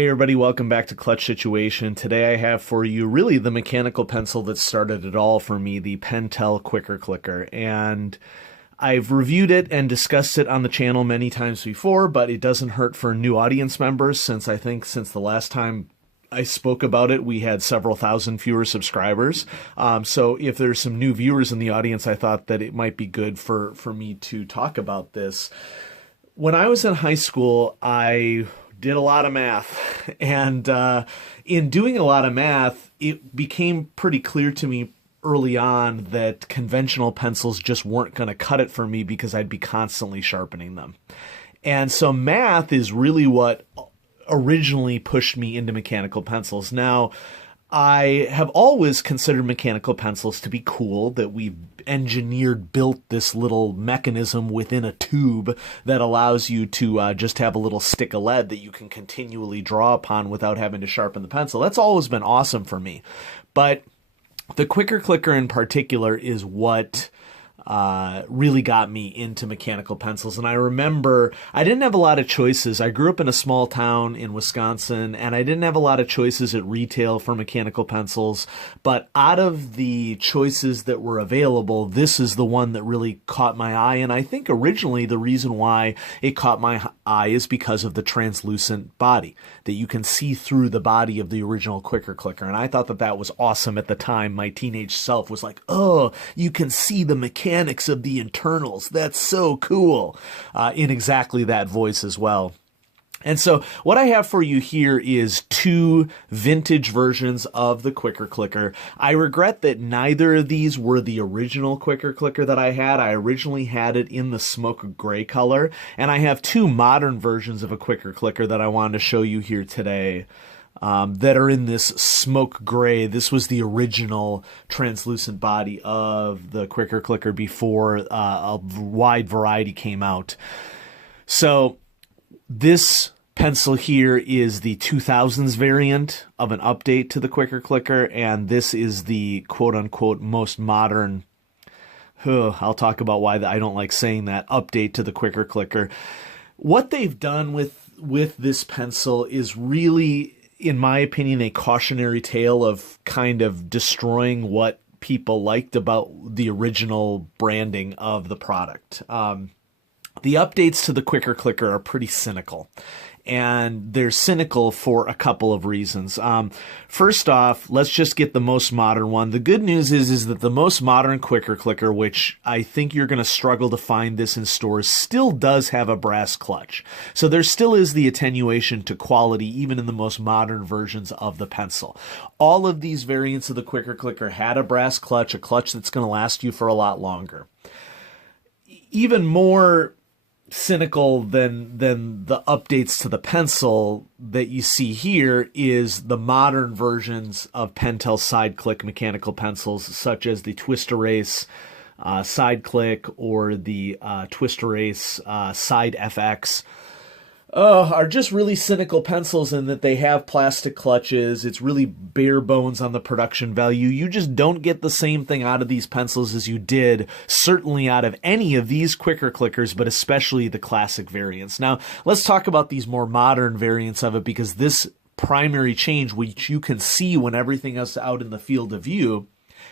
Hey everybody, welcome back to Clutch Situation. Today I have for you really the mechanical pencil that started it all for me, the Pentel Quicker Clicker. And I've reviewed it and discussed it on the channel many times before, but it doesn't hurt for new audience members since the last time I spoke about it, we had several thousand fewer subscribers. So if there's some new viewers in the audience, I thought that it might be good for me to talk about this. When I was in high school, I did a lot of math, and in doing a lot of math, it became pretty clear to me early on that conventional pencils just weren't going to cut it for me because I'd be constantly sharpening them. And so math is really what originally pushed me into mechanical pencils. Now, I have always considered mechanical pencils to be cool, that we've built this little mechanism within a tube that allows you to just have a little stick of lead that you can continually draw upon without having to sharpen the pencil. That's always been awesome for me. But the Quicker Clicker in particular is what really got me into mechanical pencils. And I remember I didn't have a lot of choices. I grew up in a small town in Wisconsin, and I didn't have a lot of choices at retail for mechanical pencils. But out of the choices that were available, this is the one that really caught my eye. And I think originally the reason why it caught my eye is because of the translucent body, that you can see through the body of the original Quicker Clicker. And I thought that that was awesome at the time. My teenage self was like, oh, you can see the mechanics of the internals. That's so cool. In exactly that voice as well. And so what I have for you here is two vintage versions of the Quicker Clicker. I regret that neither of these were the original Quicker Clicker that I had. I originally had it in the smoke gray color, and I have two modern versions of a Quicker Clicker that I wanted to show you here today. That are in this smoke gray. This was the original translucent body of the Quicker Clicker before a wide variety came out. So this pencil here is the 2000s variant of an update to the Quicker Clicker, and this is the quote-unquote most modern, I'll talk about why I don't like saying that, update to the Quicker Clicker. What they've done with this pencil is really, in my opinion, a cautionary tale of kind of destroying what people liked about the original branding of the product. The updates to the Quicker Clicker are pretty cynical, and they're cynical for a couple of reasons. First off, let's just get the most modern one. The good news is that the most modern Quicker Clicker, which I think you're going to struggle to find this in stores, still does have a brass clutch. So there still is the attenuation to quality even in the most modern versions of the pencil. All of these variants of the Quicker Clicker had a brass clutch, a clutch that's going to last you for a lot longer. Even more cynical than the updates to the pencil that you see here is the modern versions of Pentel side click mechanical pencils, such as the Twist Erase side click or the Twist Erase side FX. Are just really cynical pencils in that they have plastic clutches. It's really bare bones on the production value. You just don't get the same thing out of these pencils as you did certainly out of any of these Quicker Clickers, but especially the classic variants. Now, let's talk about these more modern variants of it, because this primary change, which you can see when everything is out in the field of view,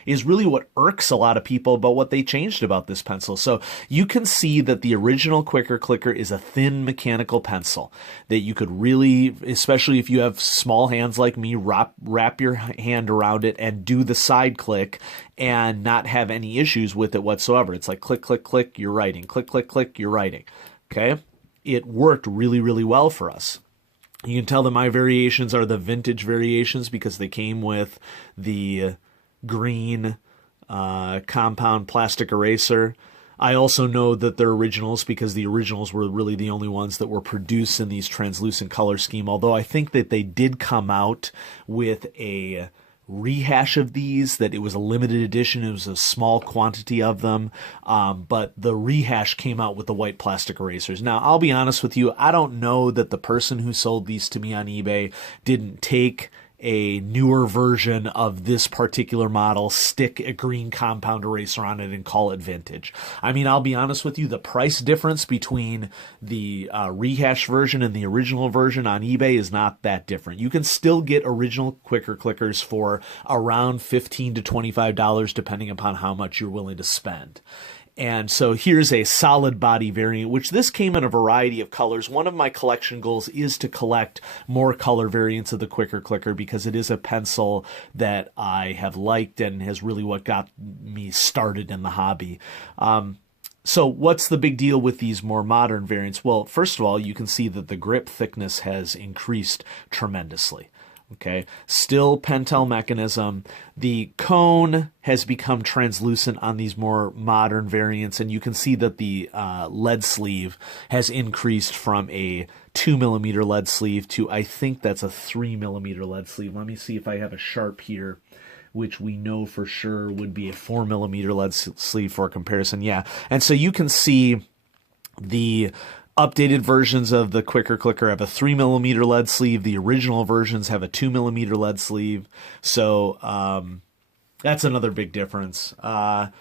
is really what irks a lot of people about what they changed about this pencil. So you can see that the original Quicker Clicker is a thin mechanical pencil that you could really, especially if you have small hands like me, wrap your hand around it and do the side click and not have any issues with it whatsoever. It's like click, click, click, you're writing. Click, click, click, you're writing. Okay? It worked really, really well for us. You can tell that my variations are the vintage variations because they came with the green compound plastic eraser. I also know that they're originals because the originals were really the only ones that were produced in these translucent color scheme, although I think that they did come out with a rehash of these, that it was a limited edition. It was a small quantity of them, but the rehash came out with the white plastic erasers. Now, I'll be honest with you, I don't know that the person who sold these to me on eBay didn't take a newer version of this particular model, stick a green compound eraser on it and call it vintage. I mean, I'll be honest with you, the price difference between the rehash version and the original version on eBay is not that different. You can still get original Quicker Clickers for around $15 to $25 depending upon how much you're willing to spend. And so here's a solid body variant, which this came in a variety of colors. One of my collection goals is to collect more color variants of the Quicker Clicker because it is a pencil that I have liked and has really what got me started in the hobby. So what's the big deal with these more modern variants? Well, first of all, you can see that the grip thickness has increased tremendously. Okay, still Pentel mechanism. The cone has become translucent on these more modern variants, and you can see that the lead sleeve has increased from a 2mm lead sleeve to, I think that's a 3mm lead sleeve. Let me see if I have a Sharp here, which we know for sure would be a 4mm lead sleeve for comparison. Yeah, and so you can see the updated versions of the Quicker Clicker have a 3mm lead sleeve. The original versions have a 2mm lead sleeve. So that's another big difference. I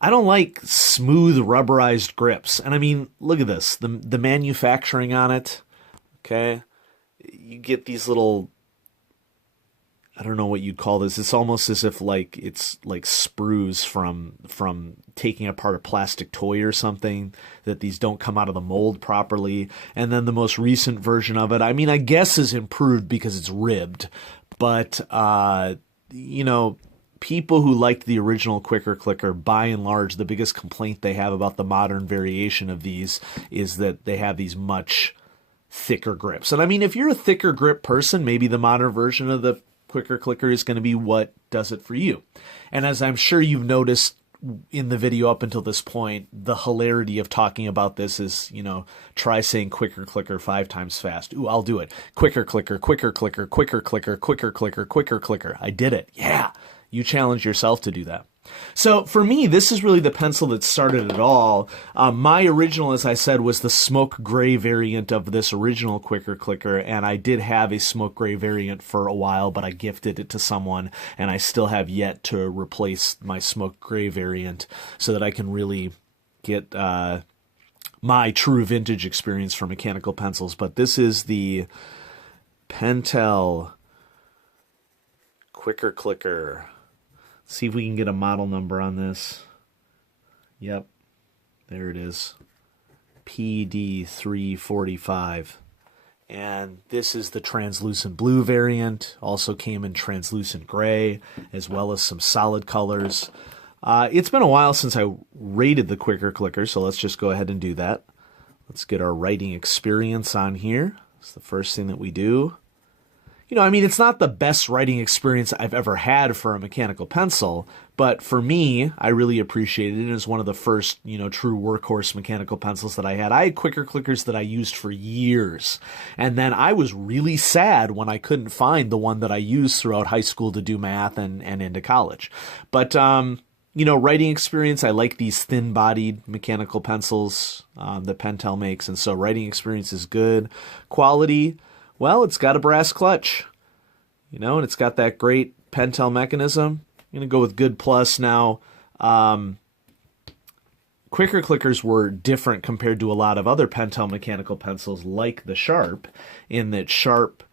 don't like smooth rubberized grips. And I mean, look at this. The manufacturing on it, okay? You get these little, I don't know what you'd call this. It's almost as if like it's like sprues from taking apart a plastic toy or something, that these don't come out of the mold properly. And then the most recent version of it, I mean, I guess is improved because it's ribbed. But, you know, people who liked the original Quicker Clicker, by and large, the biggest complaint they have about the modern variation of these is that they have these much thicker grips. And I mean, if you're a thicker grip person, maybe the modern version of the Quicker Clicker is going to be what does it for you. And as I'm sure you've noticed in the video up until this point, the hilarity of talking about this is, you know, try saying Quicker Clicker 5 times fast. Ooh, I'll do it. Quicker Clicker, Quicker Clicker, Quicker Clicker, Quicker Clicker, Quicker Clicker. I did it. Yeah. You challenge yourself to do that. So for me, this is really the pencil that started it all. My original, as I said, was the smoke gray variant of this original Quicker Clicker, and I did have a smoke gray variant for a while, but I gifted it to someone, and I still have yet to replace my smoke gray variant so that I can really get my true vintage experience for mechanical pencils. But this is the Pentel Quicker Clicker. See if we can get a model number on this. Yep, there it is. PD345. And this is the translucent blue variant. Also came in translucent gray, as well as some solid colors. It's been a while since I rated the Quicker Clicker, so let's just go ahead and do that. Let's get our writing experience on here. It's the first thing that we do. You know, I mean, it's not the best writing experience I've ever had for a mechanical pencil, but for me, I really appreciated it. It was one of the first, you know, true workhorse mechanical pencils that I had. I had Quicker Clickers that I used for years, and then I was really sad when I couldn't find the one that I used throughout high school to do math and into college. But, you know, writing experience, I like these thin-bodied mechanical pencils that Pentel makes, and so writing experience is good. Quality, well, it's got a brass clutch, you know, and it's got that great Pentel mechanism. I'm going to go with good plus now. Quicker Clickers were different compared to a lot of other Pentel mechanical pencils like the Sharp, in that Sharp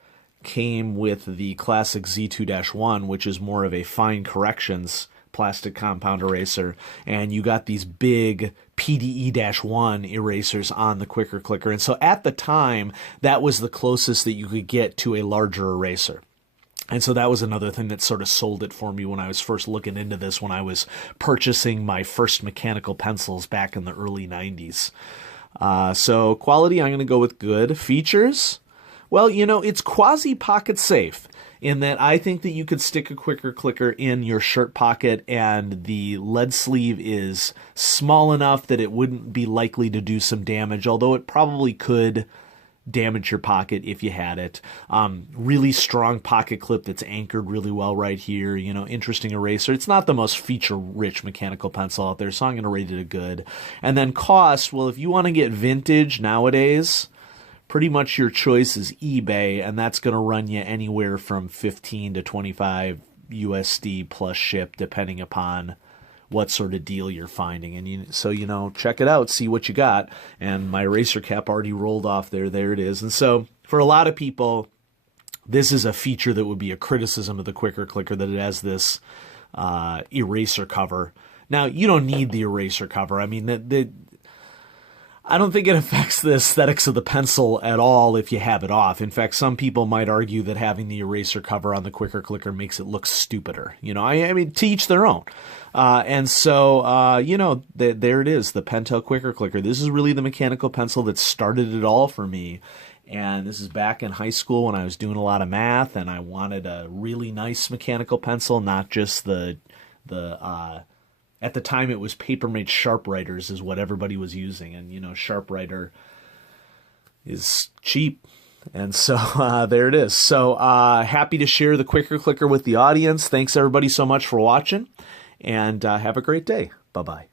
came with the classic Z2-1, which is more of a fine corrections plastic compound eraser, and you got these big PDE-1 erasers on the Quicker Clicker. And so at the time, that was the closest that you could get to a larger eraser. And so that was another thing that sort of sold it for me when I was first looking into this, when I was purchasing my first mechanical pencils back in the early 90s. So quality, I'm going to go with good. Features, well, you know, it's quasi-pocket safe, in that I think that you could stick a Quicker Clicker in your shirt pocket and the lead sleeve is small enough that it wouldn't be likely to do some damage, although it probably could damage your pocket if you had it. Really strong pocket clip that's anchored really well right here. You know, interesting eraser. It's not the most feature-rich mechanical pencil out there, so I'm going to rate it a good. And then cost, well, if you want to get vintage nowadays, pretty much your choice is eBay, and that's going to run you anywhere from 15 to 25 USD plus ship, depending upon what sort of deal you're finding. And so check it out, see what you got. And my eraser cap already rolled off there. There it is. And so for a lot of people, this is a feature that would be a criticism of the Quicker Clicker, that it has this eraser cover. Now, you don't need the eraser cover. I mean, I don't think it affects the aesthetics of the pencil at all if you have it off. In fact, some people might argue that having the eraser cover on the Quicker Clicker makes it look stupider. I mean, to each their own. And so, there it is, the Pentel Quicker Clicker. This is really the mechanical pencil that started it all for me. And this is back in high school when I was doing a lot of math, and I wanted a really nice mechanical pencil, not just at the time, it was Papermate Sharpwriters is what everybody was using. And, Sharpwriter is cheap. And so there it is. So happy to share the Quicker Clicker with the audience. Thanks, everybody, so much for watching. And have a great day. Bye-bye.